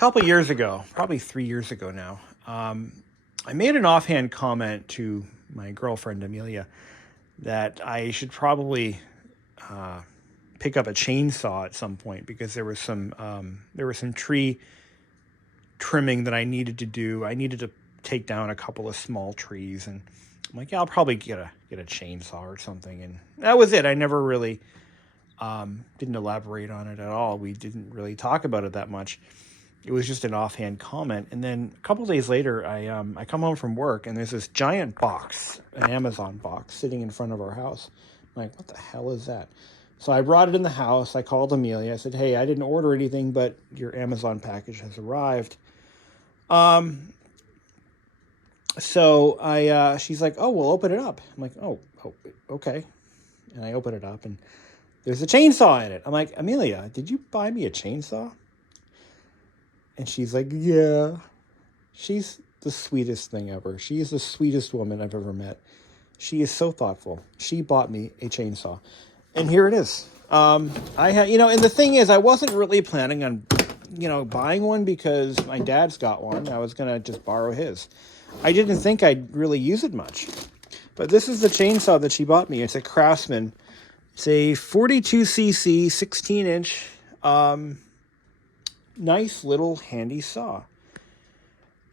couple years ago, probably 3 years ago now, I made an offhand comment to my girlfriend, Amelia, that I should probably pick up a chainsaw at some point because there was some tree trimming that I needed to do. I needed to take down a couple of small trees, and I'm like, yeah, I'll probably get a chainsaw or something. And that was it. I never really didn't elaborate on it at all. We didn't really talk about it that much. It was just an offhand comment. And then a couple of days later, I come home from work, and there's this giant box, an Amazon box, sitting in front of our house. I'm like, what the hell is that? So I brought it in the house. I called Amelia. I said, hey, I didn't order anything, but your Amazon package has arrived. So she's like, oh, we'll open it up. I'm like, oh, okay. And I open it up, and there's a chainsaw in it. I'm like, Amelia, did you buy me a chainsaw? And she's like, yeah. She's the sweetest thing ever. She is the sweetest woman I've ever met. She is so thoughtful. She bought me a chainsaw. And here it is. And the thing is, I wasn't really planning on, buying one because my dad's got one. I was going to just borrow his. I didn't think I'd really use it much. But this is the chainsaw that she bought me. It's a Craftsman. It's a 42cc, 16-inch, nice little handy saw.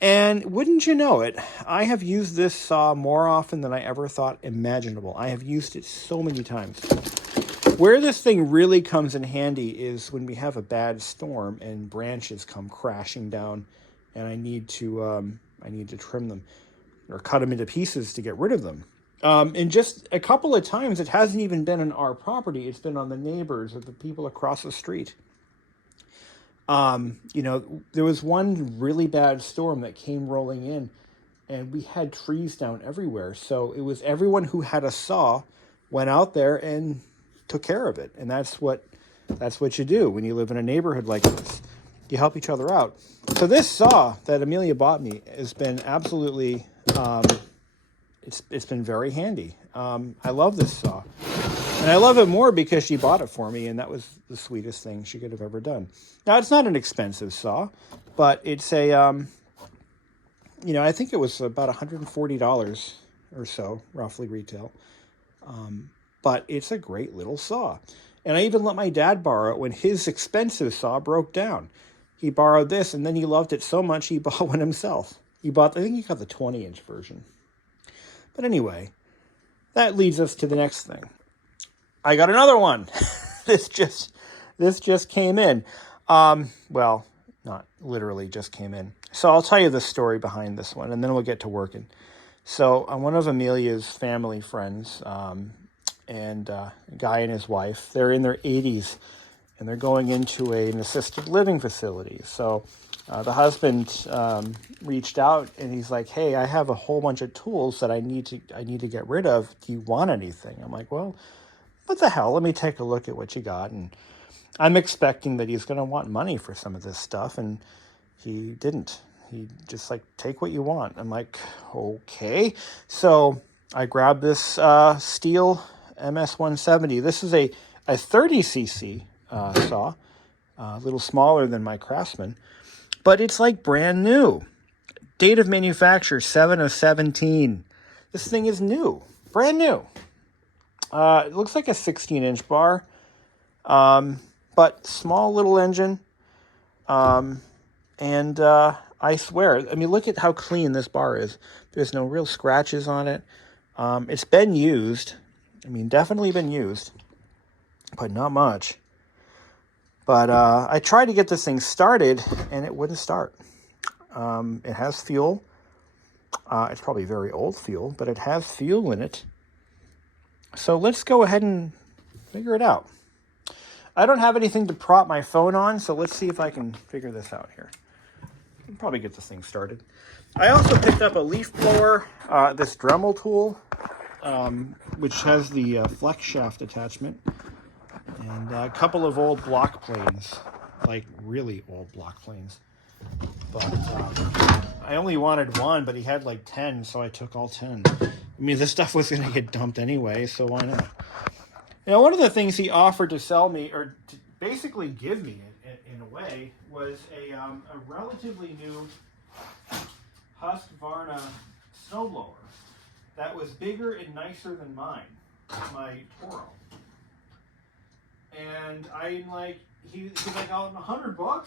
And wouldn't you know it, I have used this saw more often than I ever thought imaginable. I have used it so many times. Where this thing really comes in handy is when we have a bad storm and branches come crashing down, and I need to trim them or cut them into pieces to get rid of them. And just a couple of times, it hasn't even been on our property. It's been on the neighbors or the people across the street. There was one really bad storm that came rolling in, and we had trees down everywhere. So it was everyone who had a saw went out there and took care of it. And that's what you do when you live in a neighborhood like this. You help each other out. So this saw that Amelia bought me has been absolutely, it's been very handy. I love this saw. And I love it more because she bought it for me, and that was the sweetest thing she could have ever done. Now, it's not an expensive saw, but it's a, I think it was about $140 or so, roughly retail. But it's a great little saw. And I even let my dad borrow it when his expensive saw broke down. He borrowed this, and then he loved it so much he bought one himself. I think he got the 20-inch version. But anyway, that leads us to the next thing. I got another one. This just came in. Well, not literally just came in. So I'll tell you the story behind this one, and then we'll get to working. So one of Amelia's family friends, and a guy and his wife, they're in their 80s, and they're going into an assisted living facility. So the husband reached out, and he's like, hey, I have a whole bunch of tools that I need to get rid of. Do you want anything? I'm like, well, what the hell? Let me take a look at what you got. And I'm expecting that he's going to want money for some of this stuff, and he didn't. He just like, take what you want. I'm like, okay. So I grabbed this Stihl MS-170. This is a 30cc saw, a little smaller than my Craftsman, but it's like brand new. Date of manufacture, 7/17. This thing is new, brand new. It looks like a 16-inch bar, but small little engine. And I swear, I mean, look at how clean this bar is. There's no real scratches on it. It's been used. I mean, definitely been used, but not much. But I tried to get this thing started, and it wouldn't start. It has fuel. It's probably very old fuel, but it has fuel in it. So let's go ahead and figure it out. I don't have anything to prop my phone on, so let's see if I can figure this out here. I can probably get this thing started. I also picked up a leaf blower, this Dremel tool, which has the flex shaft attachment, and a couple of old block planes, like really old block planes. But I only wanted one, but he had like 10, so I took all 10. I mean, this stuff was going to get dumped anyway, so why not? You know, one of the things he offered to sell me, or to basically give me in a way, away was a relatively new Husqvarna snowblower that was bigger and nicer than mine, my Toro. And I'm like, he's like, oh, $100?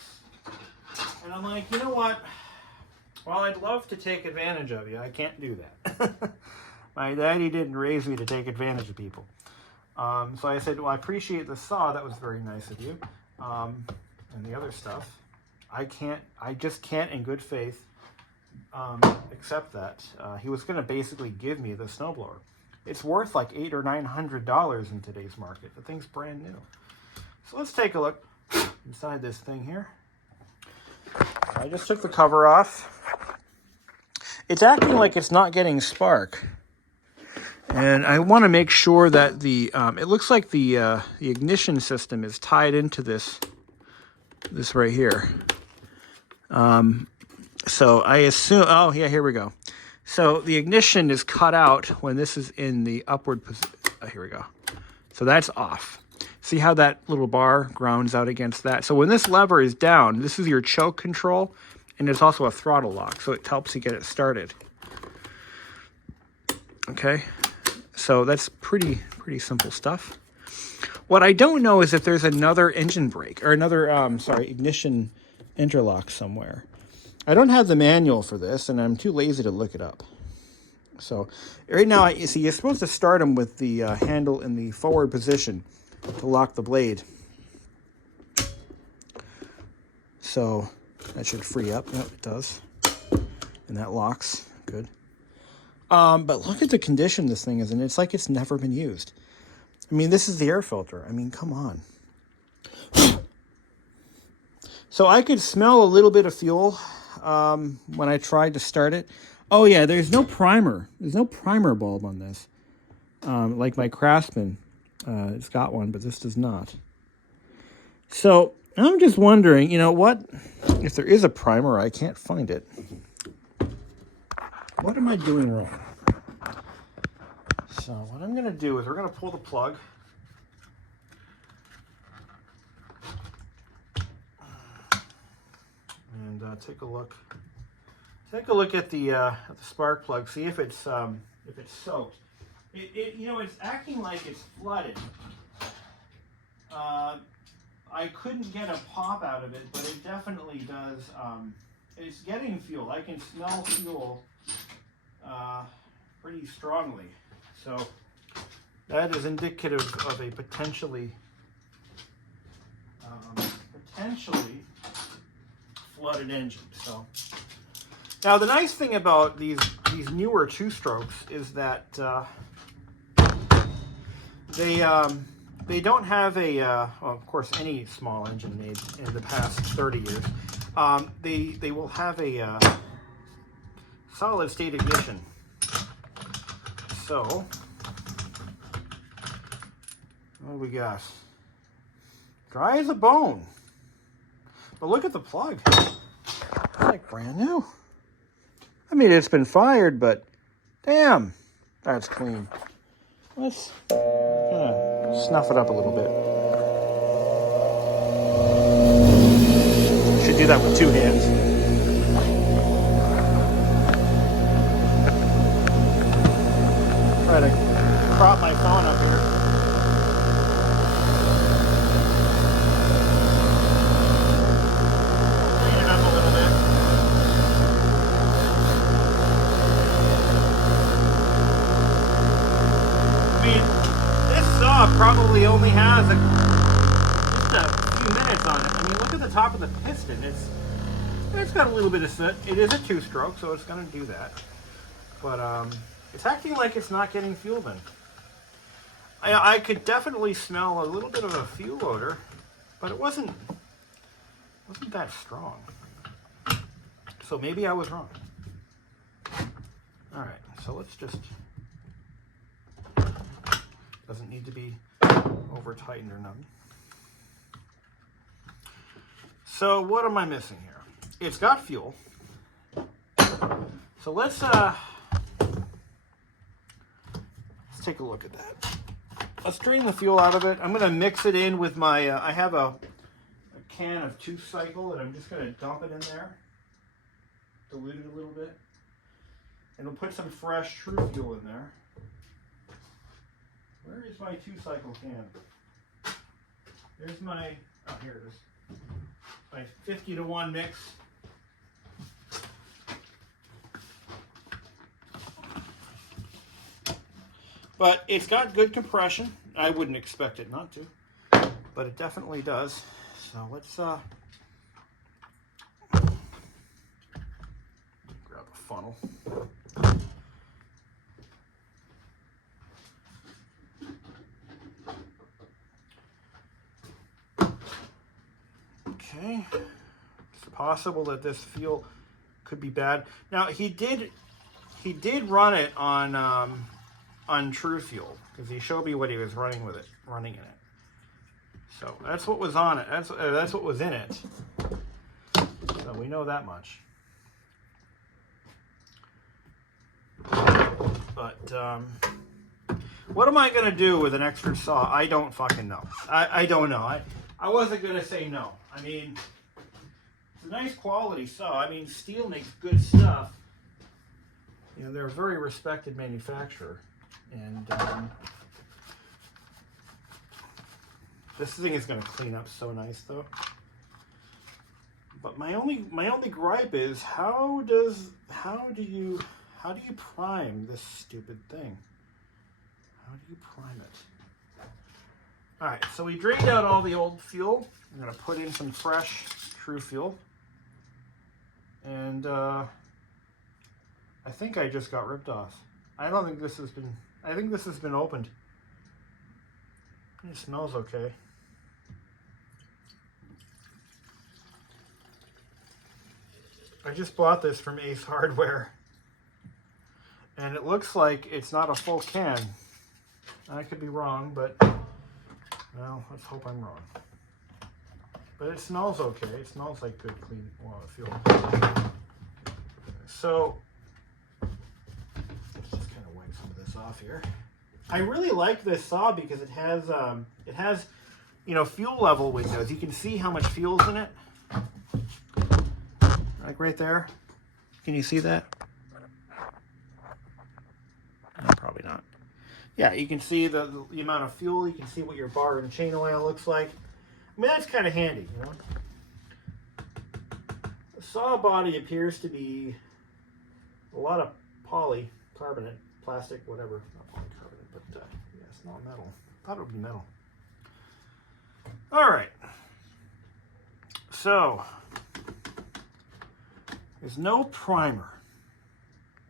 And I'm like, you know what? Well, I'd love to take advantage of you. I can't do that. My daddy didn't raise me to take advantage of people. So I said, well, I appreciate the saw. That was very nice of you. And the other stuff, I just can't in good faith accept that. He was going to basically give me the snowblower. It's worth like $800 or $900 in today's market. The thing's brand new. So let's take a look inside this thing here. I just took the cover off. It's acting like it's not getting spark. And I want to make sure that the, it looks like the ignition system is tied into this right here. So I assume, oh yeah, here we go. So the ignition is cut out when this is in the upward position. Oh, here we go. So that's off. See how that little bar grounds out against that? So when this lever is down, this is your choke control, and there's also a throttle lock, so it helps you get it started. Okay, so that's pretty simple stuff. What I don't know is if there's another engine brake, or another, ignition interlock somewhere. I don't have the manual for this, and I'm too lazy to look it up. So right now, you see, you're supposed to start them with the handle in the forward position to lock the blade. So that should free up. Yep, it does. And that locks. Good. But look at the condition this thing is in. It's like it's never been used. I mean, this is the air filter. I mean, come on. So I could smell a little bit of fuel when I tried to start it. Oh yeah, there's no primer. There's no primer bulb on this. Like my Craftsman. It's got one, but this does not. So I'm just wondering, you know what? If there is a primer, I can't find it. What am I doing wrong? So what I'm going to do is we're going to pull the plug. And take a look. Take a look at the spark plug. See if it's soaked. You know, it's acting like it's flooded. I couldn't get a pop out of it, but it definitely does. It's getting fuel. I can smell fuel pretty strongly. So that is indicative of a potentially flooded engine. So now the nice thing about these newer two-strokes is that they don't have a well, of course any small engine made in the past 30 years. They will have a solid state ignition. So what do we got? Dry as a bone. But look at the plug. It's like brand new. I mean, it's been fired, but damn, that's clean. Let's snuff it up a little bit. Should do that with two hands. Try to prop my phone up here. Clean it up a little bit. I mean, this saw probably only has just a few minutes on it. I mean, look at the top of the piston. It's got a little bit of soot. It is a two-stroke, so it's going to do that. But it's acting like it's not getting fuel then. I could definitely smell a little bit of a fuel odor, but it wasn't that strong. So maybe I was wrong. All right, so let's just, doesn't need to be over tightened or nothing. So what am I missing here? It's got fuel. So let's take a look at that. Let's drain the fuel out of it. I'm going to mix it in with my, I have a can of 2-cycle, and I'm just going to dump it in there, dilute it a little bit, and we'll put some fresh True Fuel in there. Where is my 2-cycle can? There's my, oh, here it is, my 50-to-1 mix. But it's got good compression. I wouldn't expect it not to, but it definitely does. So let's grab a funnel. Okay, it's possible that this fuel could be bad. Now he did run it on True Fuel, because he showed me what he was running in it. So that's what was on it. That's what was in it. So we know that much. But what am I gonna do with an extra saw? I don't fucking know. I don't know. I wasn't gonna say no. I mean, it's a nice quality saw. I mean, Stihl makes good stuff. You know, they're a very respected manufacturer, and this thing is going to clean up so nice, though. But my only gripe is how do you prime this stupid thing? How do you prime it? All right, so we drained out all the old fuel. I'm going to put in some fresh True Fuel, and I think I just got ripped off. I don't think this has been. I think this has been opened. It smells okay. I just bought this from Ace Hardware, and it looks like it's not a full can. I could be wrong, but well, let's hope I'm wrong. But it smells okay. It smells like good, clean oil fuel. So let's just kind of wipe some of this off here. I really like this saw because it has you know, fuel level windows. You can see how much fuel's in it. Like right there. Can you see that? No, probably not. Yeah, you can see the amount of fuel. You can see what your bar and chain oil looks like. I mean, that's kind of handy, you know. The saw body appears to be a lot of polycarbonate, plastic, whatever. Not polycarbonate, but yeah, it's not metal. I thought it would be metal. All right. So there's no primer.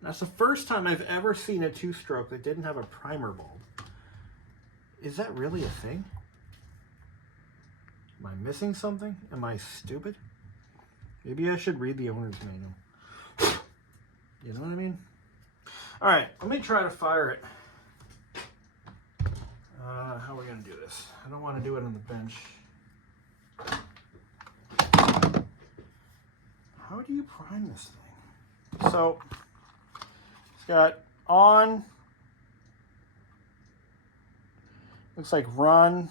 That's the first time I've ever seen a 2-stroke that didn't have a primer bulb. Is that really a thing? Am I missing something? Am I stupid? Maybe I should read the owner's manual. You know what I mean? All right, let me try to fire it. How are we going to do this? I don't want to do it on the bench. How do you prime this thing? So, it's got on, looks like run,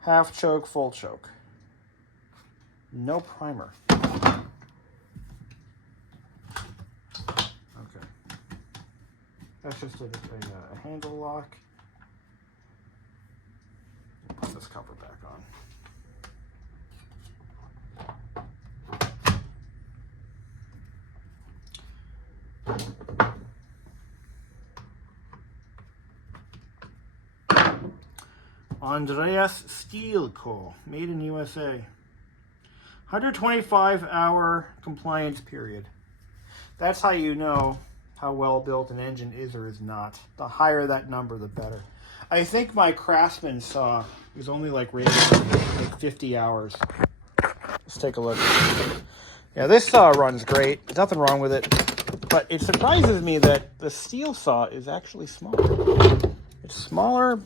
half choke, full choke. No primer. Okay. That's just a handle lock. Put this cover back on. Andreas Stihl Co., made in USA. 125-hour compliance period. That's how you know how well built an engine is or is not. The higher that number, the better. I think my Craftsman saw was only like rated like 50 hours. Let's take a look. Yeah, this saw runs great. There's nothing wrong with it. But it surprises me that the Stihl saw is actually smaller. It's smaller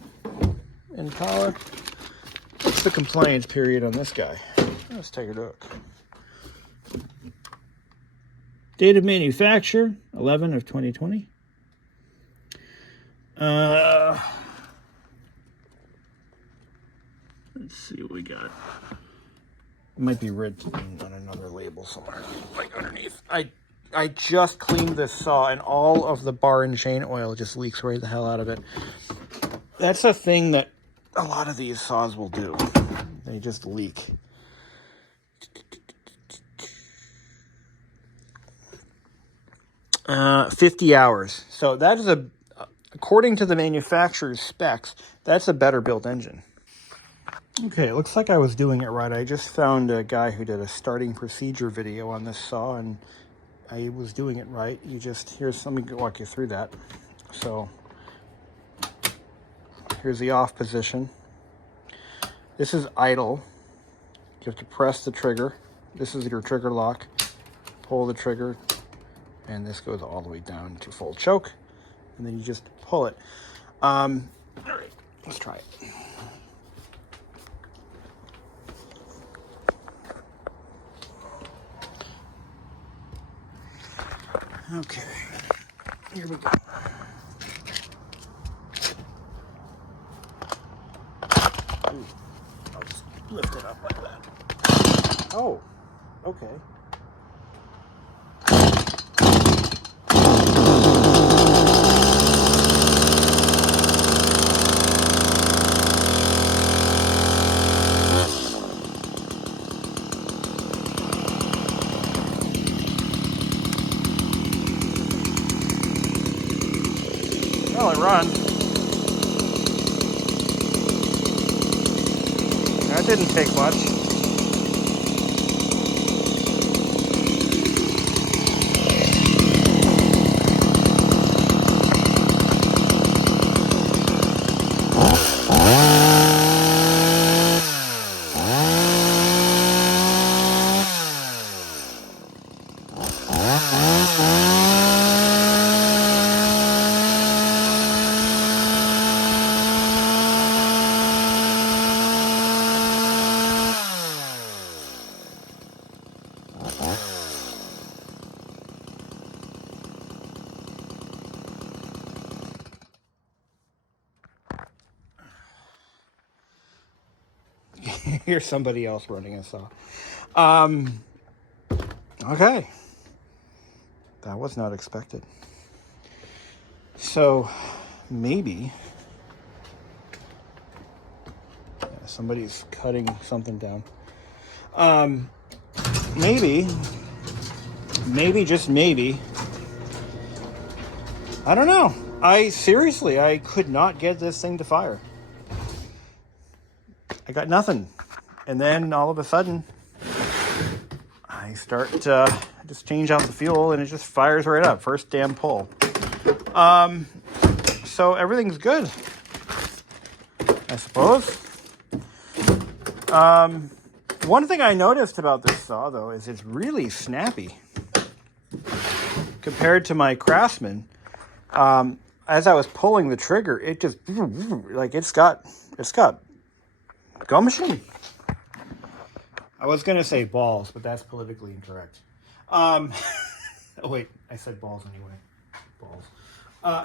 in power. What's the compliance period on this guy? Let's take a look. Date of manufacture, 11 of 2020. Let's see what we got. It might be written on another label somewhere, like underneath. I just cleaned this saw, and all of the bar and chain oil just leaks right the hell out of it. That's a thing that a lot of these saws will do. They just leak. Uh, 50 hours. So that is according to the manufacturer's specs, that's a better built engine. Okay, it looks like I was doing it right. I just found a guy who did a starting procedure video on this saw, and I was doing it right. Let me walk you through that. So here's the off position. This is idle. You have to press the trigger. This is your trigger lock. Pull the trigger, and this goes all the way down to full choke, and then you just pull it. All right, let's try it. Okay, here we go. Ooh, I'll just lift it up like that. Oh, okay. Well, it runs. That didn't take much. Here's somebody else running a saw. Okay. That was not expected. So, maybe somebody's cutting something down. Maybe, just maybe, I don't know. I could not get this thing to fire. I got nothing. And then all of a sudden, I start just change out the fuel, and it just fires right up. First damn pull. So everything's good, I suppose. One thing I noticed about this saw, though, is it's really snappy compared to my Craftsman. As I was pulling the trigger, it just like it's got gumption. I was gonna say balls, but that's politically incorrect. Oh wait, I said balls anyway. Balls.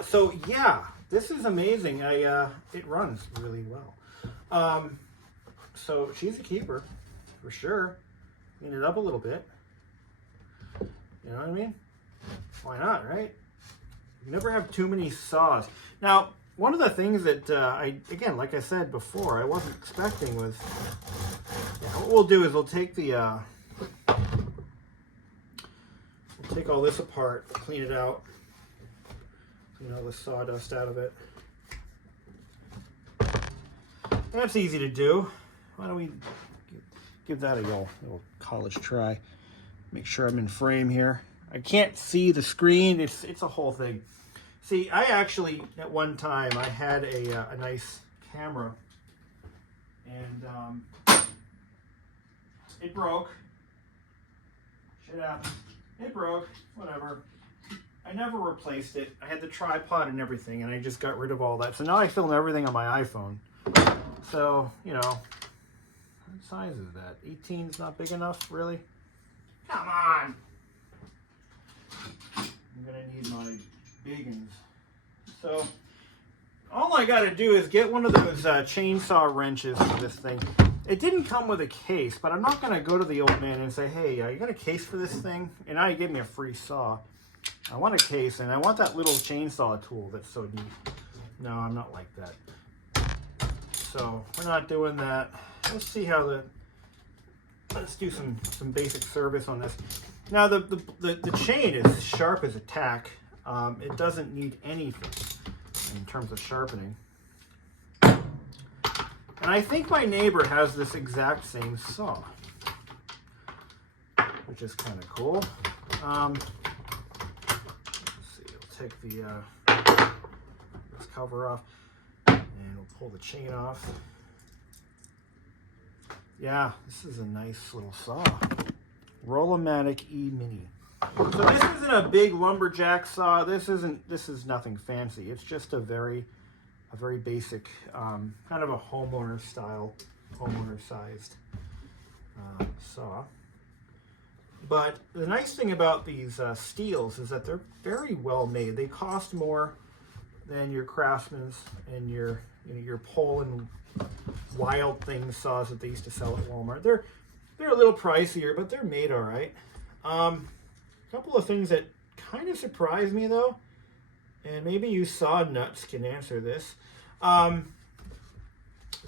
So yeah, this is amazing. It runs really well. So she's a keeper for sure. Clean it up a little bit. You know what I mean? Why not, right? You never have too many saws. Now, one of the things that again, like I said before, I wasn't expecting was, what we'll do is we'll take the, we'll take all this apart, clean it out, clean all the sawdust out of it. That's easy to do. Why don't we give that a little college try? Make sure I'm in frame here. I can't see the screen. It's a whole thing. See, I actually, at one time, I had a nice camera, and it broke. Shit happened. It broke. Whatever. I never replaced it. I had the tripod and everything, and I just got rid of all that. So now I film everything on my iPhone. So, you know, what size is that? 18 is not big enough, really? Come on! I'm gonna need my big ones. So all I got to do is get one of those chainsaw wrenches for this thing. It didn't come with a case, but I'm not going to go to the old man and say, hey, you got a case for this thing? And now you give me a free saw. I want a case, and I want that little chainsaw tool that's so neat. No, I'm not like that. So we're not doing that. Let's see how let's do some basic service on this. Now the chain is sharp as a tack. It doesn't need anything in terms of sharpening. And I think my neighbor has this exact same saw, which is kind of cool. Let's see, we'll take this cover off and we'll pull the chain off. Yeah, this is a nice little saw. Roll-O-Matic E-Mini. So this isn't a big lumberjack saw. This is nothing fancy. It's just a very basic, kind of a homeowner sized saw. But the nice thing about these Stihls is that they're very well made. They cost more than your Craftsman's and your Poland Wild Things saws that they used to sell at Walmart. They're a little pricier, but they're made all right. A couple of things that kind of surprised me though, and maybe you saw nuts can answer this. There's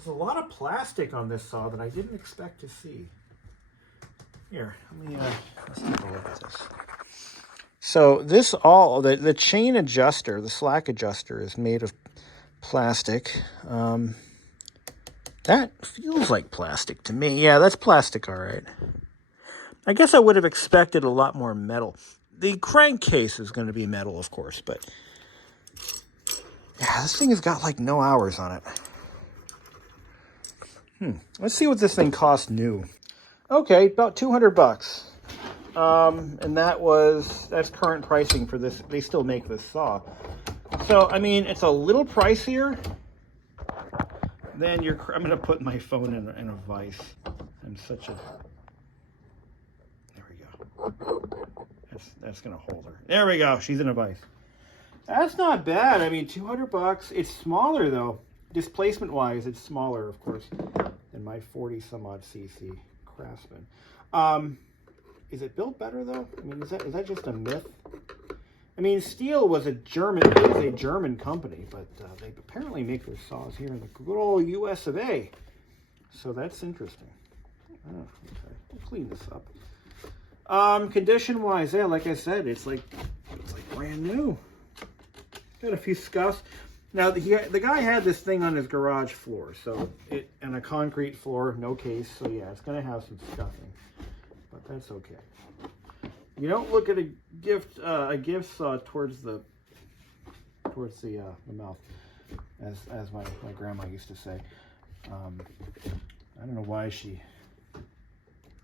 a lot of plastic on this saw that I didn't expect to see. Here, let's take a look at this. So this the chain adjuster, the slack adjuster, is made of plastic. That feels like plastic to me. Yeah, that's plastic, all right. I guess I would have expected a lot more metal. The crankcase is going to be metal, of course, but yeah, this thing has got like no hours on it. Let's see what this thing costs new. Okay, about $200. And that's current pricing for this. They still make this saw. So, I mean, it's a little pricier than I'm going to put my phone in a vise. I'm such a... There we go. That's going to hold her. There we go. She's in a vise. That's not bad. I mean, $200. It's smaller, though. Displacement-wise, it's smaller, of course, than my 40-some-odd cc Craftsman. Is it built better, though? I mean, is that just a myth? I mean, Stihl is a German company, but they apparently make their saws here in the good old US of A. So that's interesting. Oh, okay, we'll clean this up. Condition-wise, yeah, like I said, it's like brand new. Got a few scuffs. Now the guy had this thing on his garage floor, so and a concrete floor, no case. So yeah, it's gonna have some scuffing, but that's okay. You don't look at a gift saw towards the mouth, as my grandma used to say. I don't know why she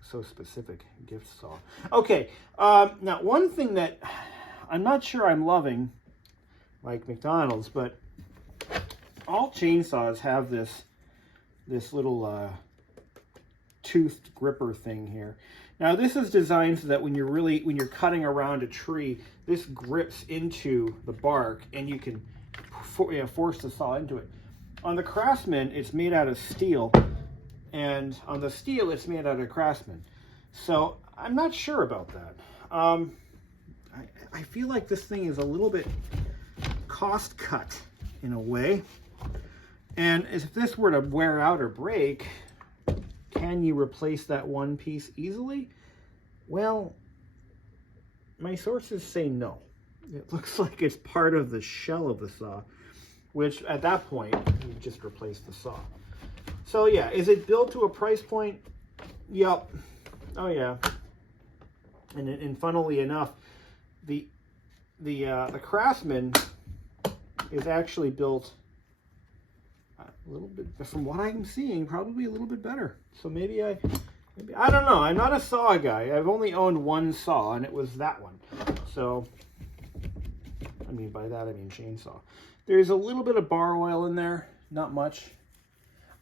so specific, gift saw. Okay, now one thing that I'm not sure I'm loving, like McDonald's, but all chainsaws have this little toothed gripper thing here. Now this is designed so that when you're cutting around a tree, this grips into the bark and you can force the saw into it. On the Craftsman, it's made out of steel, and on the Stihl, it's made out of Craftsman. So I'm not sure about that. I feel like this thing is a little bit cost cut in a way. And if this were to wear out or break, can you replace that one piece easily? Well, my sources say no. It looks like it's part of the shell of the saw, which at that point, you just replace the saw. So yeah, is it built to a price point? Yep. Oh yeah. And funnily enough, the Craftsman is actually built a little bit, from what I'm seeing, probably a little bit better. So maybe I don't know. I'm not a saw guy. I've only owned one saw, and it was that one. So, I mean, by that I mean chainsaw. There's a little bit of bar oil in there, not much.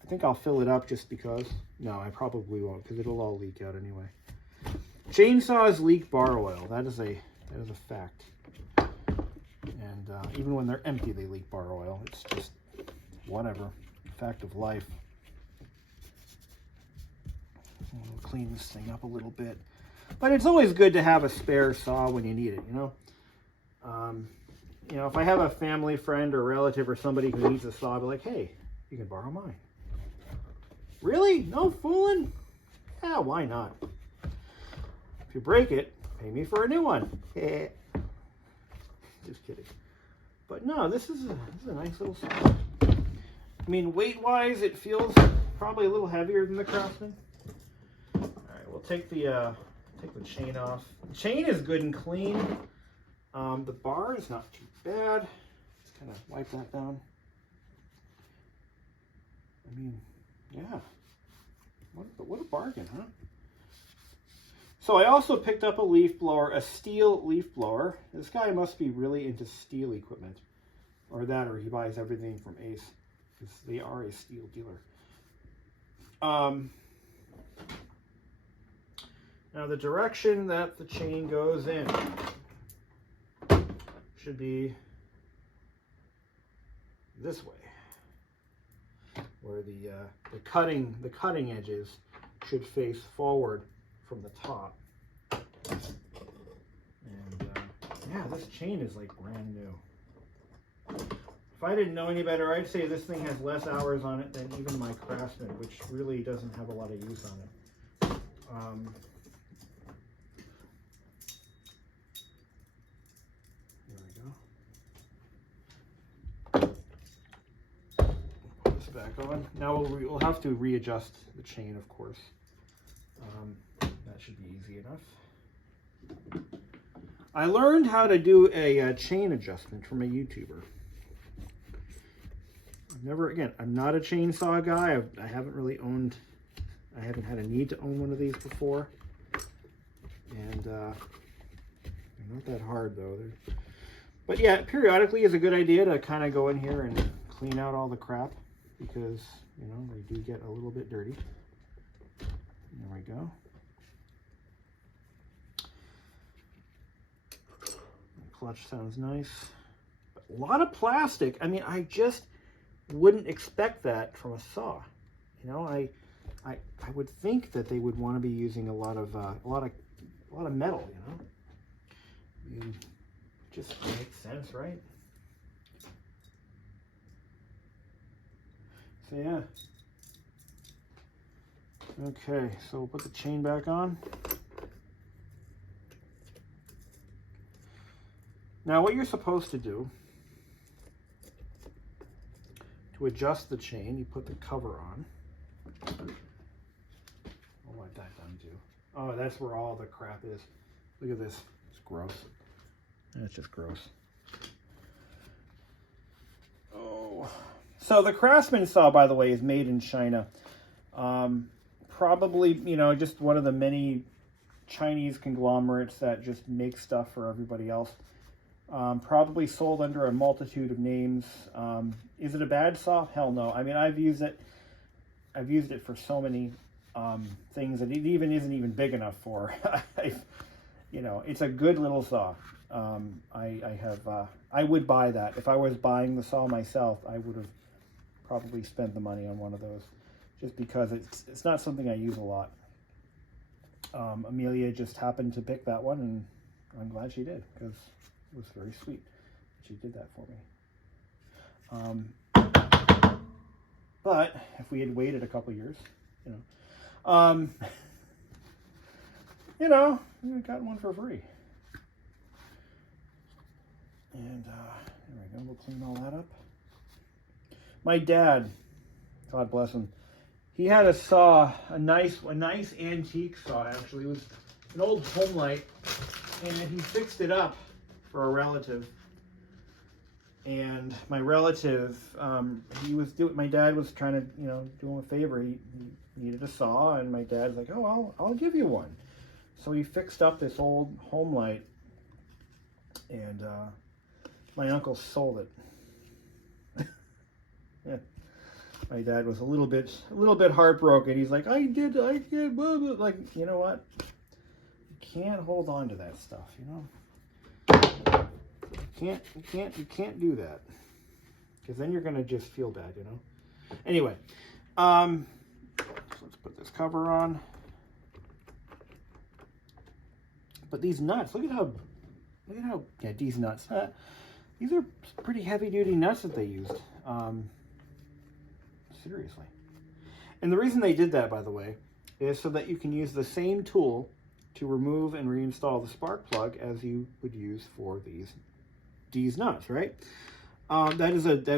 I think I'll fill it up just because. No, I probably won't, because it'll all leak out anyway. Chainsaws leak bar oil. That is a fact. And even when they're empty, they leak bar oil. It's just whatever. Fact of life. We'll clean this thing up a little bit. But it's always good to have a spare saw when you need it, you know? You know, if I have a family friend or relative or somebody who needs a saw, I'll be like, hey, you can borrow mine. Really? No fooling? Yeah, why not? If you break it, pay me for a new one. Just kidding. But no, this is a nice little saw. I mean, weight-wise, it feels probably a little heavier than the Craftsman. All right, we'll take the chain off. The chain is good and clean. The bar is not too bad. Just kind of wipe that down. I mean, yeah. What a bargain, huh? So I also picked up a leaf blower, a Stihl leaf blower. This guy must be really into Stihl equipment. Or that, or he buys everything from Ace. Because they are a Stihl dealer. Now the direction that the chain goes in should be this way, where the cutting edges should face forward from the top. And yeah, this chain is like brand new. If I didn't know any better, I'd say this thing has less hours on it than even my Craftsman, which really doesn't have a lot of use on it. Back on. Now we'll have to readjust the chain, of course. That should be easy enough. I learned how to do a chain adjustment from a YouTuber. I'm not a chainsaw guy. I haven't had a need to own one of these before. And they're not that hard though. But yeah, periodically is a good idea to kind of go in here and clean out all the crap, because, you know, they do get a little bit dirty. There we go. The clutch sounds nice. But a lot of plastic. I mean, I just wouldn't expect that from a saw. You know, I would think that they would want to be using a lot of metal. You know, I mean, just makes sense, right? So yeah. Okay, so we'll put the chain back on. Now what you're supposed to do to adjust the chain, you put the cover on. I'll wipe that down too. Oh, that's where all the crap is. Look at this. It's gross. That's just gross. Oh. So the Craftsman saw, by the way, is made in China. Probably, you know, just one of the many Chinese conglomerates that just make stuff for everybody else. Probably sold under a multitude of names. Is it a bad saw? Hell no. I mean, I've used it for so many things that it even isn't even big enough for. You know, it's a good little saw. I would buy that. If I was buying the saw myself, I would have probably spent the money on one of those, just because it's not something I use a lot. Amelia just happened to pick that one, and I'm glad she did, because it was very sweet that she did that for me. But if we had waited a couple years, you know, we would have gotten one for free. And there we go. We'll clean all that up. My dad, God bless him, he had a saw, a nice antique saw. Actually, it was an old home light, and he fixed it up for a relative. And my relative, my dad was trying to, you know, do him a favor. He needed a saw, and my dad's like, oh, I'll give you one. So he fixed up this old home light, and my uncle sold it. Yeah. My dad was a little bit heartbroken. He's like, I did, blah, blah. Like, you know what? You can't hold on to that stuff, you know? You can't do that. because then you're going to just feel bad, you know. Anyway, so let's put this cover on. But these nuts, look at how, yeah, these nuts. These are pretty heavy-duty nuts that they used. Seriously. And the reason they did that, by the way, is so that you can use the same tool to remove and reinstall the spark plug as you would use for these nuts, right? That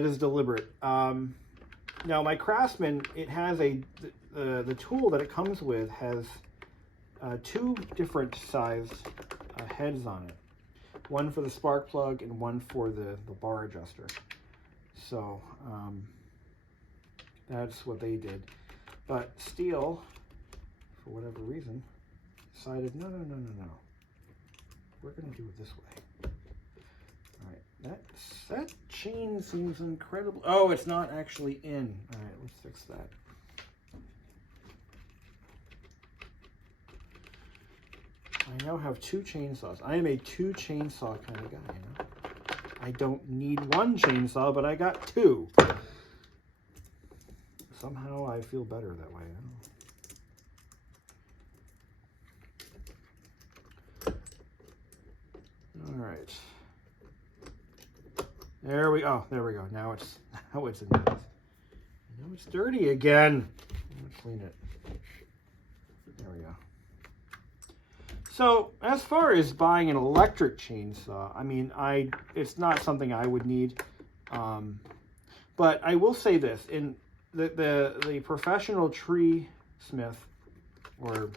is deliberate. Now my Craftsman, it has the tool that it comes with has two different sized heads on it. One for the spark plug and one for the bar adjuster. So that's what they did. But Stihl, for whatever reason, decided, no. We're going to do it this way. All right, that chain seems incredible. Oh, it's not actually in. All right, let's fix that. I now have two chainsaws. I am a two chainsaw kind of guy, you know. I don't need one chainsaw, but I got two. Somehow I feel better that way. All right. There we go. Now it's in place. Now it's dirty again. Let's clean it. There we go. So as far as buying an electric chainsaw, I mean, it's not something I would need. But I will say this: in the professional tree smith or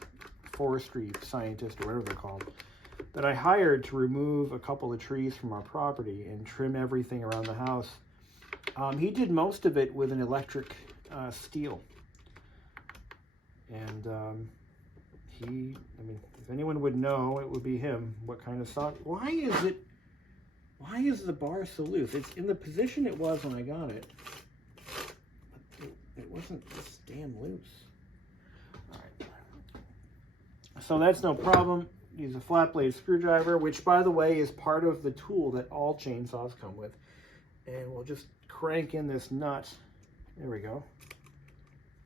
forestry scientist or whatever they're called that I hired to remove a couple of trees from our property and trim everything around the house, he did most of it with an electric Stihl. And I mean, if anyone would know, it would be him. What kind of saw? Why is the bar so loose? It's in the position it was when I got it. But it wasn't this damn loose. All right. So that's no problem. Use a flat blade screwdriver, which, by the way, is part of the tool that all chainsaws come with. And we'll just crank in this nut. There we go.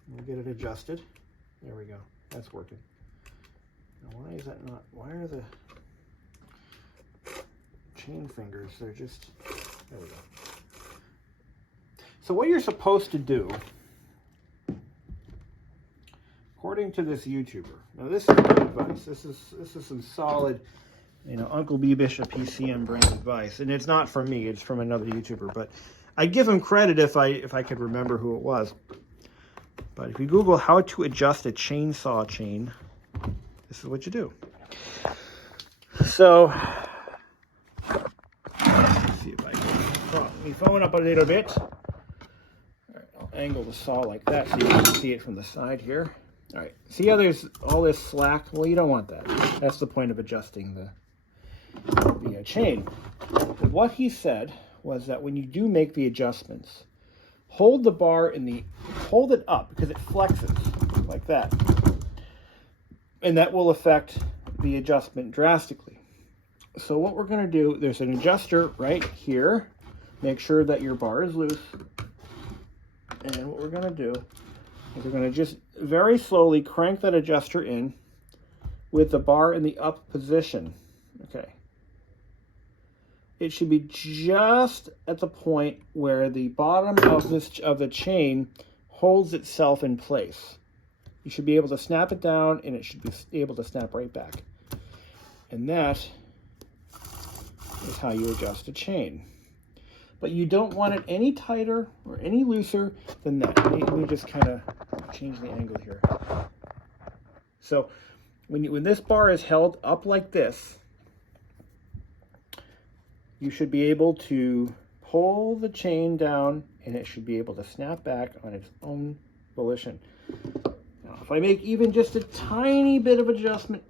We'll get it adjusted. There we go. That's working. Now, why is that not? Why are the chain fingers? They're just. There we go. So what you're supposed to do, according to this YouTuber, now this is good advice. This is some solid, you know, Uncle BBISHOPPCM brand advice, and it's not from me. It's from another YouTuber, but I'd give him credit if I could remember who it was. But if you Google how to adjust a chainsaw chain, this is what you do. So, let's see if I can prop my phone up a little bit. All right, I'll angle the saw like that so you can see it from the side here. All right, see how there's all this slack? Well, you don't want that. That's the point of adjusting the chain. But what he said was that when you do make the adjustments, hold the bar hold it up because it flexes like that. And that will affect the adjustment drastically. So what we're going to do, there's an adjuster right here. Make sure that your bar is loose. And what we're going to do is we're going to just very slowly crank that adjuster in with the bar in the up position. Okay. It should be just at the point where the bottom of the chain holds itself in place. You should be able to snap it down, and it should be able to snap right back. And that is how you adjust a chain. But you don't want it any tighter or any looser than that. Let me just kind of change the angle here. So when this bar is held up like this, you should be able to pull the chain down, and it should be able to snap back on its own volition. Now, if I make even just a tiny bit of adjustment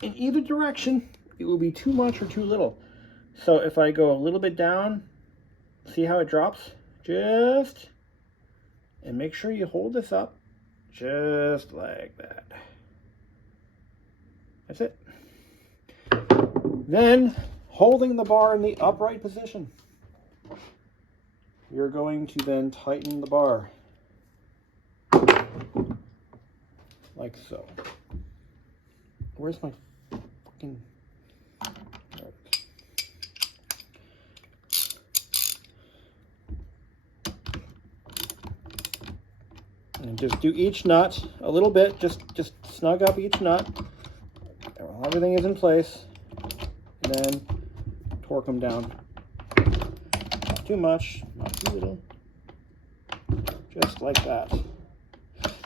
in either direction, it will be too much or too little. So if I go a little bit down, see how it drops? And make sure you hold this up just like that. That's it. Then holding the bar in the upright position. you're going to then tighten the bar. Like so. Where's my fucking... There it is. And just do each nut a little bit. Just snug up each nut. Everything is in place. And then torque them down. Not too much, not too little. Just like that.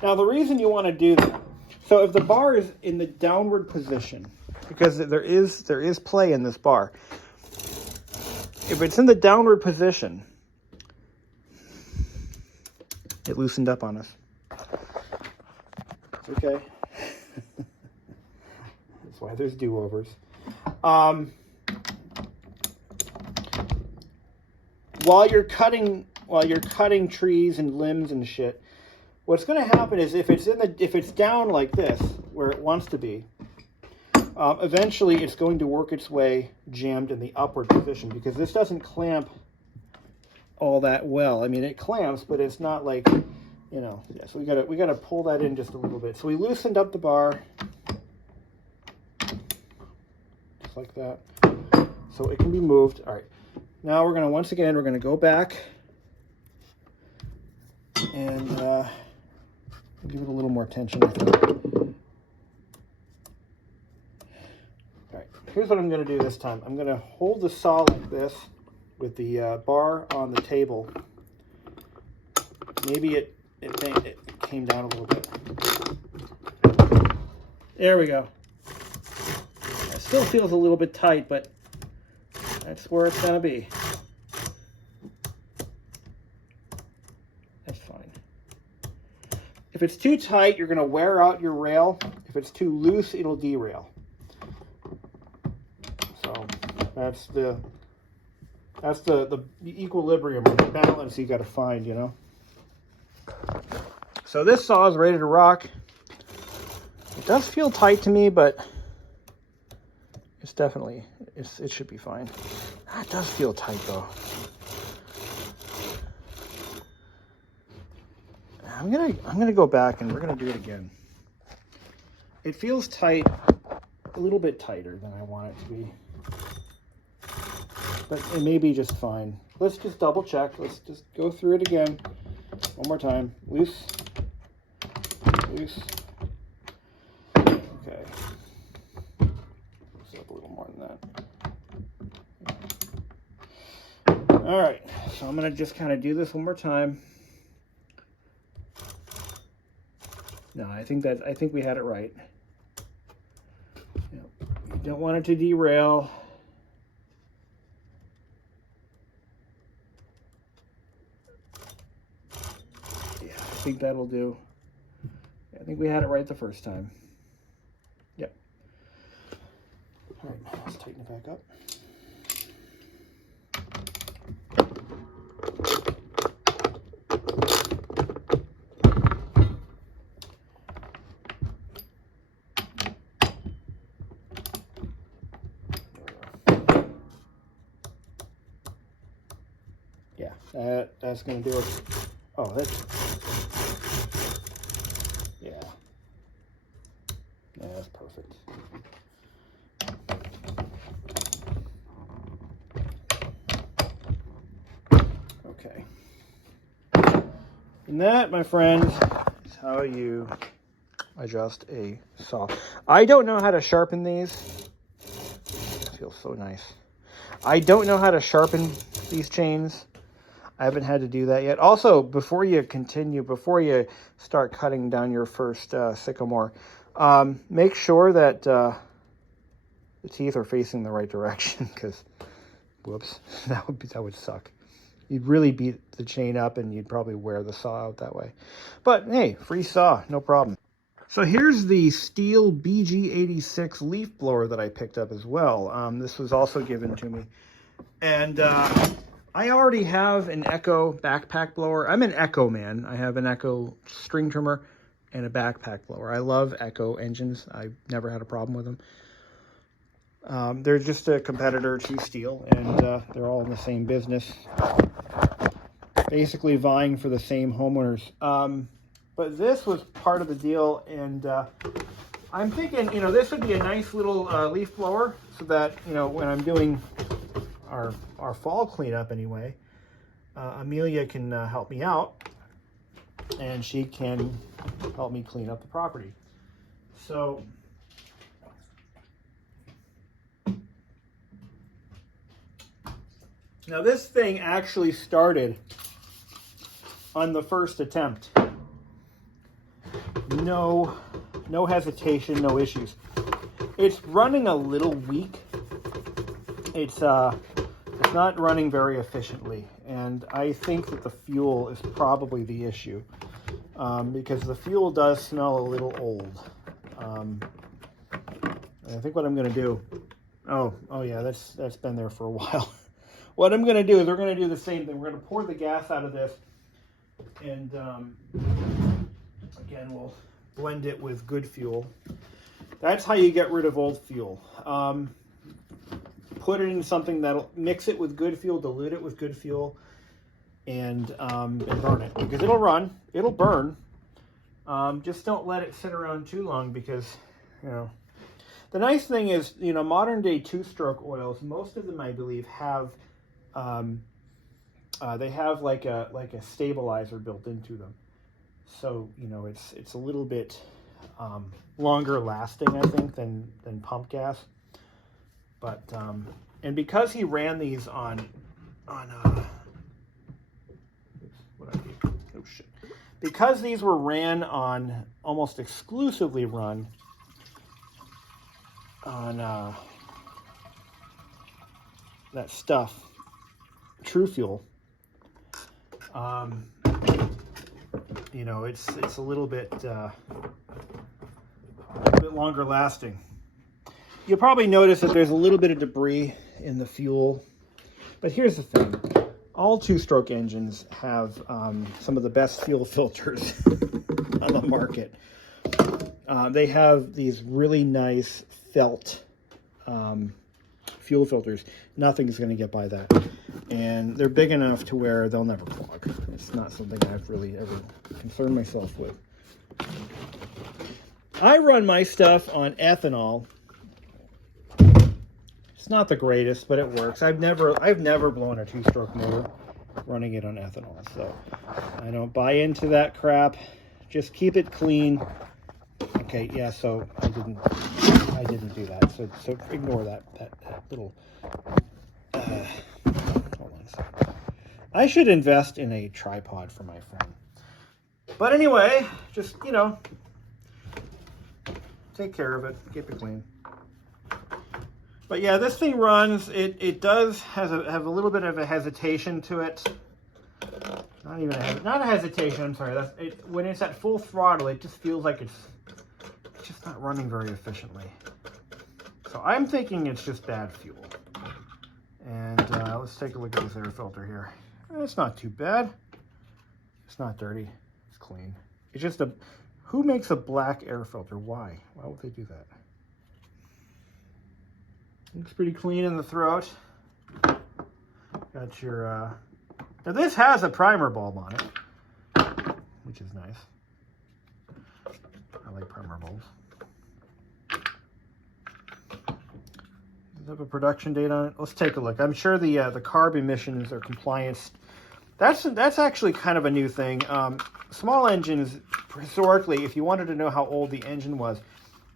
Now the reason you want to do that, so if the bar is in the downward position, because there is play in this bar. If it's in the downward position, it loosened up on us. It's okay. That's why there's do-overs. While you're cutting trees and limbs and shit, what's going to happen is if it's down like this, where it wants to be, eventually it's going to work its way jammed in the upward position, because this doesn't clamp all that well. I mean, it clamps, but it's not like, you know. Yeah, so we gotta pull that in just a little bit. So we loosened up the bar, just like that, so it can be moved. All right. Now we're once again go back and give it a little more tension, I think. All right, here's what I'm going to do this time. I'm going to hold the saw like this with the bar on the table. Maybe it came down a little bit. There we go. It still feels a little bit tight, but that's where it's going to be. That's fine. If it's too tight, you're going to wear out your rail. If it's too loose, it'll derail. So that's the equilibrium, the balance you got to find, you know. So this saw is ready to rock. It does feel tight to me, but it's definitely, it should be fine. It does feel tight though. I'm gonna go back and we're gonna do it again. It feels tight, a little bit tighter than I want it to be, but it may be just fine. Let's just double check. Let's just go through it again one more time. Loose, loose. Okay. Up a little more than that. All right, so I'm gonna just kind of do this one more time. No, I think we had it right. You don't want it to derail. Yeah, I think that'll do. I think we had it right the first time. Yep. All right, let's tighten it back up. Yeah, that's gonna do it. Oh, that's, yeah. Yeah, that's perfect. Okay. And that, my friends, is how you adjust a saw. I don't know how to sharpen these. It feels so nice. I don't know how to sharpen these chains. I haven't had to do that yet. Also, before you start cutting down your first sycamore, make sure that the teeth are facing the right direction, because, whoops, that would suck. You'd really beat the chain up and you'd probably wear the saw out that way. But hey, free saw, no problem. So here's the Stihl BG86 leaf blower that I picked up as well. This was also given to me. And I already have an Echo backpack blower. I'm an Echo man. I have an Echo string trimmer and a backpack blower. I love Echo engines. I've never had a problem with them. They're just a competitor to Stihl, and they're all in the same business. basically vying for the same homeowners. But this was part of the deal, and I'm thinking, you know, this would be a nice little leaf blower, so that, you know, when I'm doing our fall cleanup anyway, Amelia can help me out, and she can help me clean up the property. So now this thing actually started on the first attempt. No hesitation, no issues. It's running a little weak. It's not running very efficiently, and I think that the fuel is probably the issue, because the fuel does smell a little old. I think what I'm going to do, oh yeah, that's been there for a while. What I'm going to do is we're going to do the same thing. We're going to pour the gas out of this, and again, we'll blend it with good fuel. That's how you get rid of old fuel. Put it in something that'll mix it with good fuel, dilute it with good fuel, and burn it, because it'll burn. Just don't let it sit around too long, because, you know, the nice thing is, you know, modern day two-stroke oils, most of them, I believe, have they have like a stabilizer built into them, so, you know, it's a little bit longer lasting, I think, than pump gas. But and because he ran these on because these were ran on, almost exclusively run on that stuff, True Fuel, you know, it's a little bit longer lasting. You'll probably notice that there's a little bit of debris in the fuel, but here's the thing. All two-stroke engines have some of the best fuel filters on the market. They have these really nice felt fuel filters. Nothing's going to get by that. And they're big enough to where they'll never clog. It's not something I've really ever concerned myself with. I run my stuff on ethanol. It's not the greatest, but it works. I've never blown a two-stroke motor running it on ethanol, so I don't buy into that crap. Just keep it clean. Okay, yeah, so I didn't do that. So ignore that little hold on a second. I should invest in a tripod for my phone. But anyway, just, you know, take care of it, keep it clean. But yeah, this thing runs. It does have a little bit of a hesitation to it. Not a hesitation. I'm sorry. When it's at full throttle, it just feels like it's just not running very efficiently. So I'm thinking it's just bad fuel. And let's take a look at this air filter here. It's not too bad. It's not dirty. It's clean. It's just who makes a black air filter? Why? Why would they do that? Looks pretty clean in the throat. Got your, now this has a primer bulb on it, which is nice. I like primer bulbs. Does it have a production date on it? Let's take a look. I'm sure the carb emissions or compliance, that's actually kind of a new thing. Small engines, historically, if you wanted to know how old the engine was,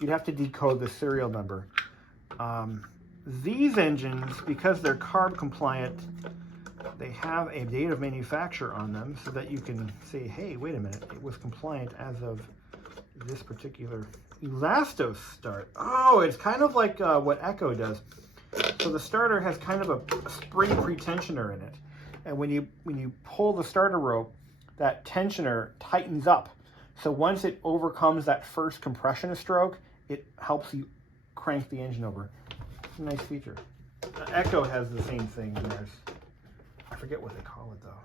you'd have to decode the serial number. These engines, because they're carb compliant, they have a date of manufacture on them, so that you can say, hey, wait a minute, it was compliant as of this particular Elastos start. Oh, it's kind of like what Echo does. So the starter has kind of a spring pretensioner in it, and when you pull the starter rope, that tensioner tightens up. So once it overcomes that first compression stroke, it helps you crank the engine over. It's a nice feature. Echo has the same thing in theirs. I forget what they call it though.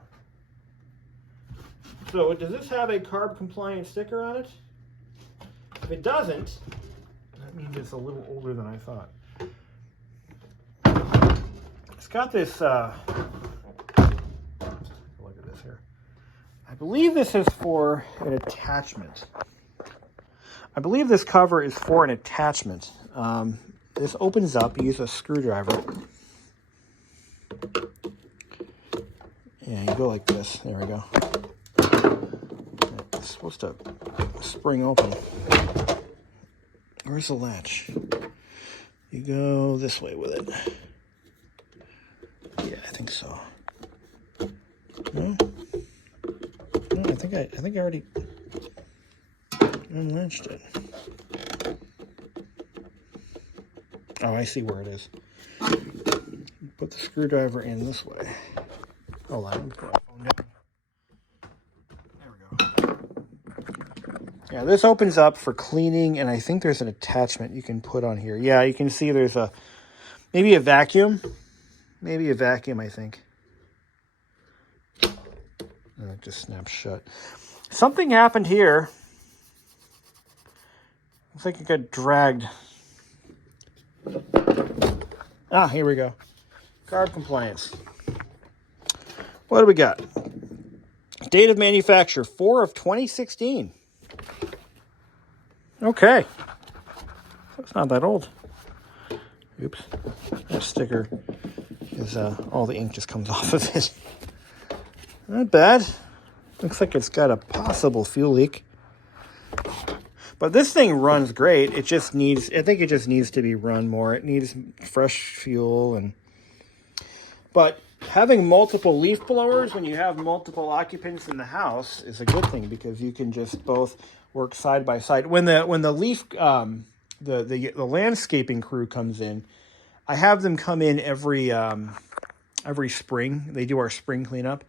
So does this have a carb compliant sticker on it? If it doesn't, that means it's a little older than I thought. It's got this, look at this here. believe this is for an attachment. I believe this cover is for an attachment. This opens up. You use a screwdriver. Yeah, you go like this. There we go. It's supposed to spring open. Where's the latch? You go this way with it. Yeah, I think so. No? No, I think I already unlatched it. Oh, I see where it is. Put the screwdriver in this way. Hold on, let me put my phone down. There we go. Yeah, this opens up for cleaning, and I think there's an attachment you can put on here. Yeah, you can see there's maybe a vacuum. Maybe a vacuum, I think. And it just snaps shut. Something happened here. Looks like it got dragged. Ah, here we go. Carb compliance. What do we got? Date of manufacture, 4 of 2016. Okay. That's not that old. Oops. That sticker is, all the ink just comes off of it. Not bad. Looks like it's got a possible fuel leak. But this thing runs great. It just needs, I think it just needs to be run more. It needs fresh fuel. But having multiple leaf blowers when you have multiple occupants in the house is a good thing, because you can just both work side by side. When the leaf, the landscaping crew comes in, I have them come in every spring. They do our spring cleanup.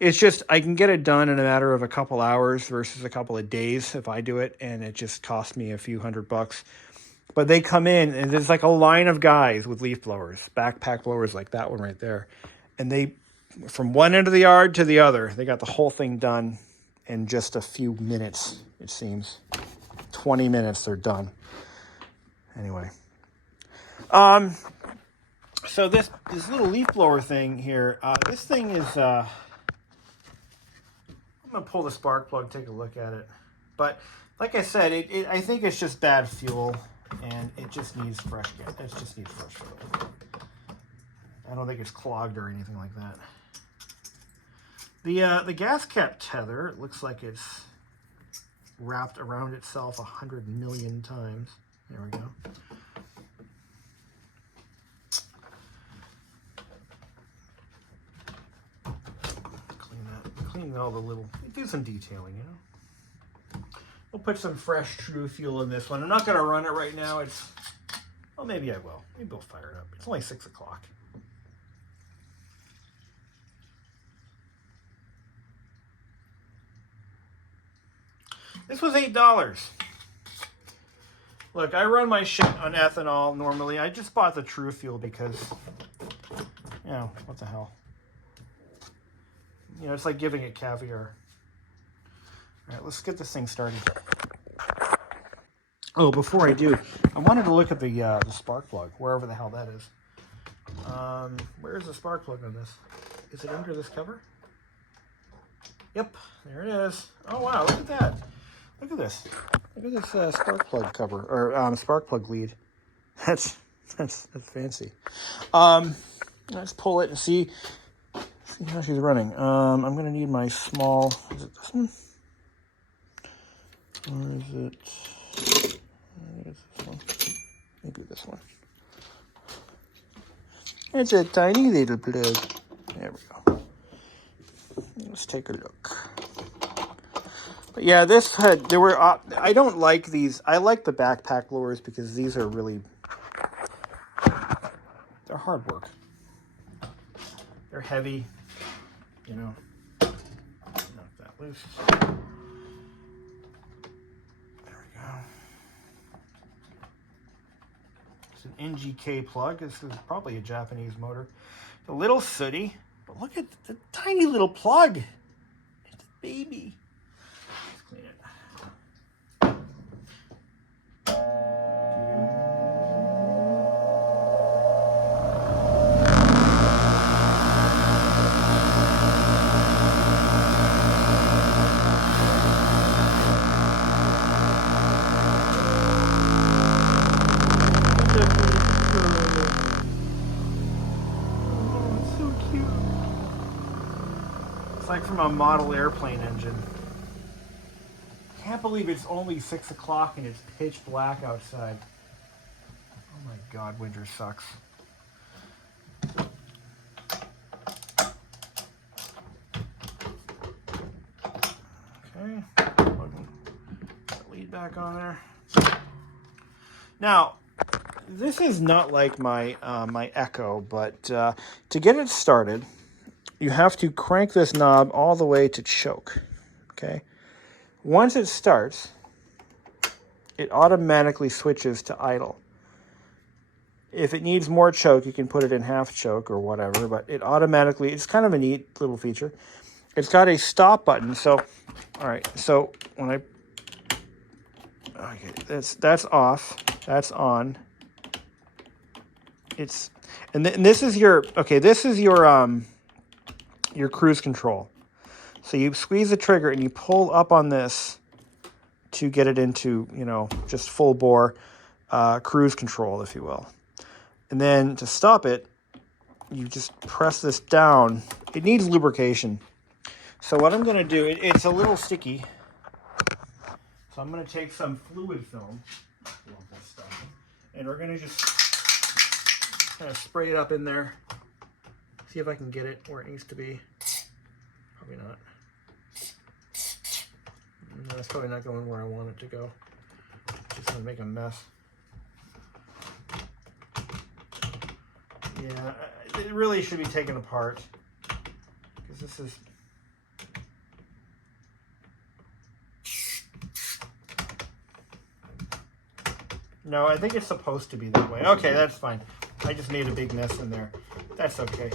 It's just, I can get it done in a matter of a couple hours versus a couple of days if I do it, and it just costs me a few $100. But they come in, and there's like a line of guys with leaf blowers, backpack blowers like that one right there. And they, from one end of the yard to the other, they got the whole thing done in just a few minutes, it seems. 20 minutes, they're done. Anyway. So this little leaf blower thing here, this thing is, I'm going to pull the spark plug, take a look at it. But like I said, I think it's just bad fuel, and it just needs fresh gas. It just needs fresh fuel. I don't think it's clogged or anything like that. The gas cap tether, it looks like it's wrapped around itself 100 million times. There we go. Clean all the little, do some detailing, you know. We'll put some fresh True Fuel in this one. I'm not going to run it right now. It's, well, maybe I will. Maybe we'll fire it up. It's only 6 o'clock. This was $8. Look, I run my shit on ethanol normally. I just bought the True Fuel because, you know, what the hell. You know, it's like giving it caviar. All right, let's get this thing started. Oh, before I do, I wanted to look at the spark plug, wherever the hell that is. Where's the spark plug on this? Is it under this cover? Yep, there it is. Oh, wow, look at that. Look at this. Look at this spark plug cover, or spark plug lead. That's fancy. Let's pull it and see how she's running. I'm going to need my small, is it this one? Or is it, I think it's this one. Maybe this one. It's a tiny little plug. There we go. Let's take a look. But yeah, this had, there were, I don't like these. I like the backpack blowers because these are really, they're hard work. They're heavy, you know. Knock that loose. There we go. It's an NGK plug. This is probably a Japanese motor. It's a little sooty, but look at the tiny little plug. It's a baby. Let's clean it. It's like from a model airplane engine. Can't believe it's only 6 o'clock and it's pitch black outside. Oh my God, winter sucks. Okay, plug that lead back on there. Now, this is not like my my Echo, but to get it started, you have to crank this knob all the way to choke. Okay. Once it starts, it automatically switches to idle. If it needs more choke, you can put it in half choke or whatever, but it automatically, it's kind of a neat little feature. It's got a stop button. So, all right. So when okay, that's off, that's on. And this is your, okay, this is your cruise control. So you squeeze the trigger and you pull up on this to get it into, you know, just full bore cruise control, if you will. And then to stop it, you just press this down. It needs lubrication. So what I'm going to do, it's a little sticky. So I'm going to take some fluid film, and we're going to just kind of spray it up in there. See if I can get it where it needs to be. Probably not. No, it's probably not going where I want it to go. Just going to make a mess. Yeah, it really should be taken apart, because this is... No, I think it's supposed to be that way. Okay, that's fine. I just made a big mess in there. That's okay.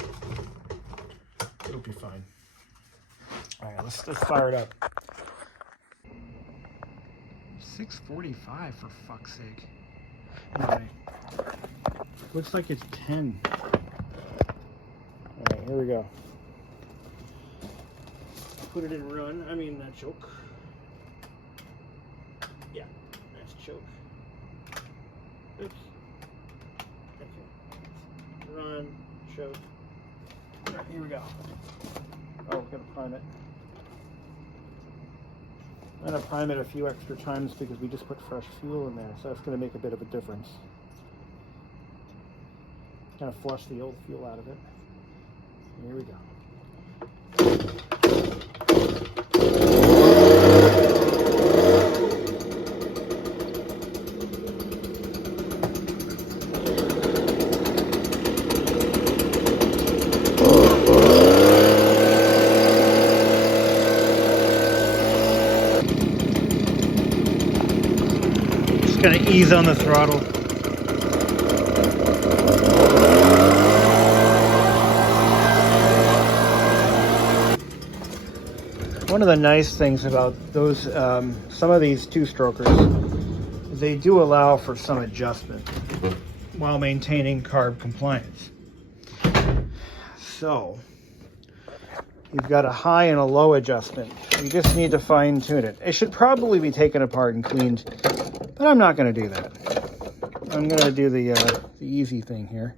It'll be fine. All right, let's fire it up. 6:45 for fuck's sake. Anyway, looks like it's 10. All right, here we go. Put it in run. I mean, choke. Yeah, that's choke. Oops. Okay. Run, choke. All right, here we go. Oh, we're gonna prime it. I'm gonna prime it a few extra times because we just put fresh fuel in there, so that's gonna make a bit of a difference. Kind of flush the old fuel out of it. Here we go. Just gonna ease on the throttle. One of the nice things about those, some of these two-strokers, they do allow for some adjustment while maintaining carb compliance. So, you've got a high and a low adjustment. You just need to fine tune it. It should probably be taken apart and cleaned, but I'm not going to do that. I'm going to do the easy thing here.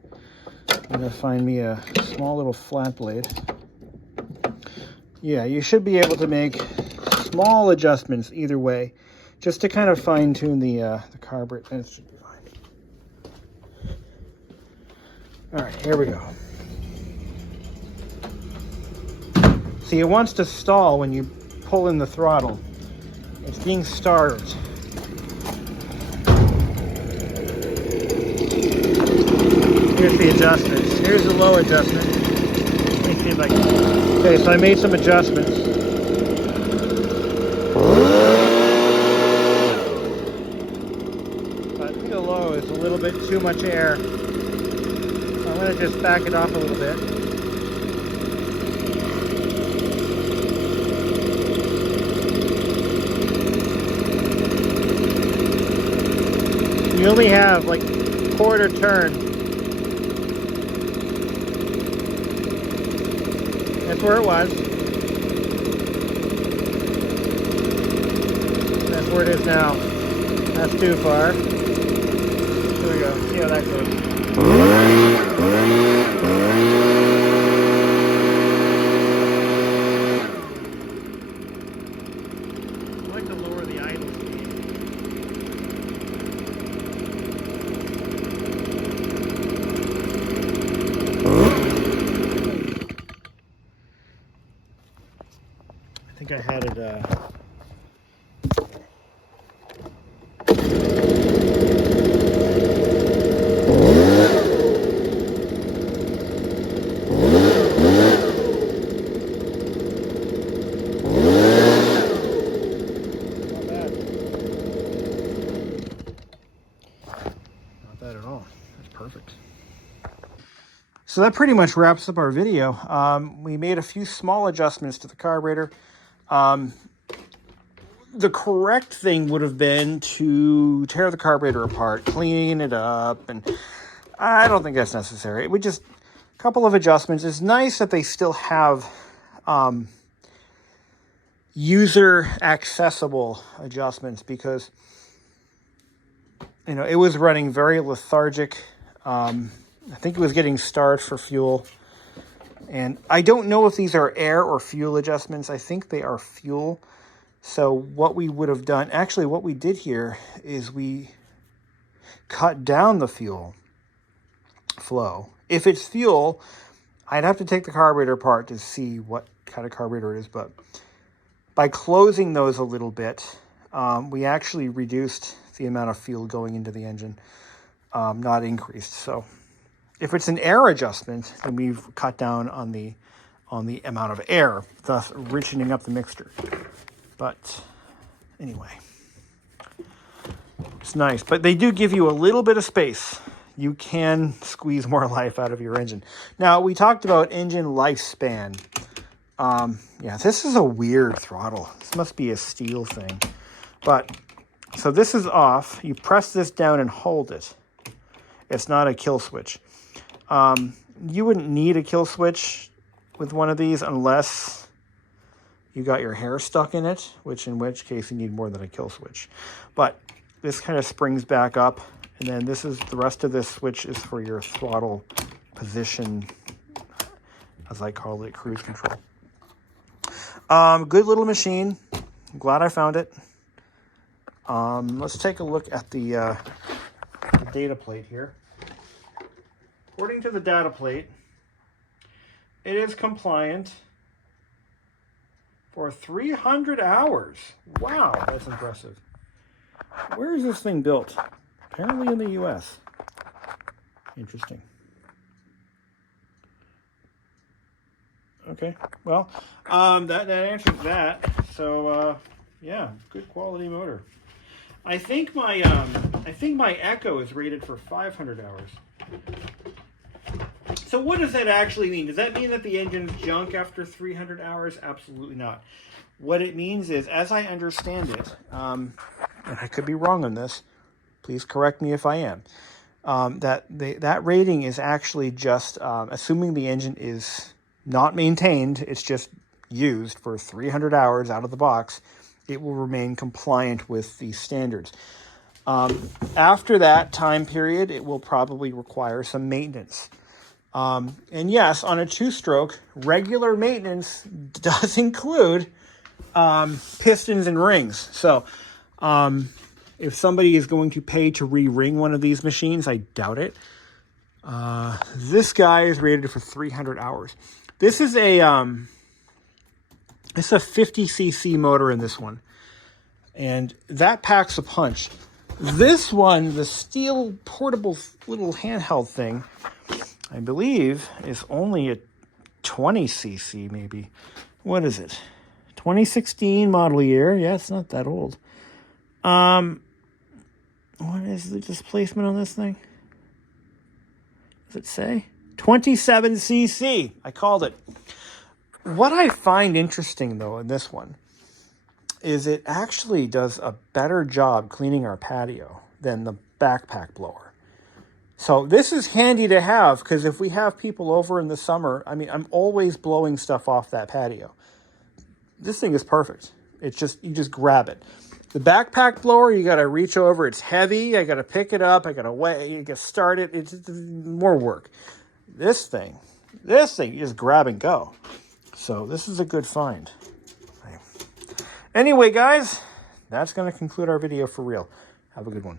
I'm going to find me a small little flat blade. Yeah, you should be able to make small adjustments either way, just to kind of fine tune the carburetor, and it should be fine. All right, here we go. See, it wants to stall when you pull in the throttle. It's being starved. Here's the adjustments. Here's the low adjustment. Let me see if I can... Okay, so I made some adjustments. I think the low is a little bit too much air. So I'm going to just back it off a little bit. You only have like quarter turn. That's where it was. That's where it is now. That's too far. Here we go. See how that goes. think I had it, perfect. So that pretty much wraps up our video. We made a few small adjustments to the carburetor. The correct thing would have been to tear the carburetor apart, clean it up, and I don't think that's necessary. We just, a couple of adjustments. It's nice that they still have user accessible adjustments, because you know, it was running very lethargic. I think it was getting starved for fuel. And I don't know if these are air or fuel adjustments. I think they are fuel. So what we would have done, actually what we did here is we cut down the fuel flow. If it's fuel, I'd have to take the carburetor apart to see what kind of carburetor it is. But by closing those a little bit, we actually reduced the amount of fuel going into the engine, not increased. So if it's an air adjustment, then we've cut down on the amount of air, thus richening up the mixture. But anyway, it's nice. But they do give you a little bit of space. You can squeeze more life out of your engine. Now, we talked about engine lifespan. Yeah, this is a weird throttle. This must be a Stihl thing. But, so this is off. You press this down and hold it. It's not a kill switch. You wouldn't need a kill switch with one of these unless you got your hair stuck in it, in which case you need more than a kill switch. But this kind of springs back up, and then this is, the rest of this switch is for your throttle position, as I call it, cruise control. Good little machine. I'm glad I found it. Let's take a look at the data plate here. According to the data plate, it is compliant for 300 hours. Wow, that's impressive. Where is this thing built? Apparently in the US. Interesting. Okay, well, that answers that. So, yeah, good quality motor. I think my Echo is rated for 500 hours. So what does that actually mean? Does that mean that the engine's junk after 300 hours? Absolutely not. What it means is, as I understand it, and I could be wrong on this, please correct me if I am, that rating is actually just assuming the engine is not maintained, it's just used for 300 hours out of the box, it will remain compliant with the standards. After that time period, it will probably require some maintenance. And yes, on a two-stroke, regular maintenance does include pistons and rings. So if somebody is going to pay to re-ring one of these machines, I doubt it. This guy is rated for 300 hours. This is it's a 50cc motor in this one, and that packs a punch. This one, the Stihl portable little handheld thing, I believe is only a 20cc maybe. What is it? 2016 model year. Yeah, it's not that old. What is the displacement on this thing? Does it say? 27cc. I called it. What I find interesting, though, in this one is it actually does a better job cleaning our patio than the backpack blower. So this is handy to have, because if we have people over in the summer, I mean, I'm always blowing stuff off that patio. This thing is perfect. It's just, you just grab it. The backpack blower, you got to reach over. It's heavy. I got to pick it up. I got to wait. You got to start it. It's more work. This thing, you just grab and go. So this is a good find. Anyway, guys, that's going to conclude our video for real. Have a good one.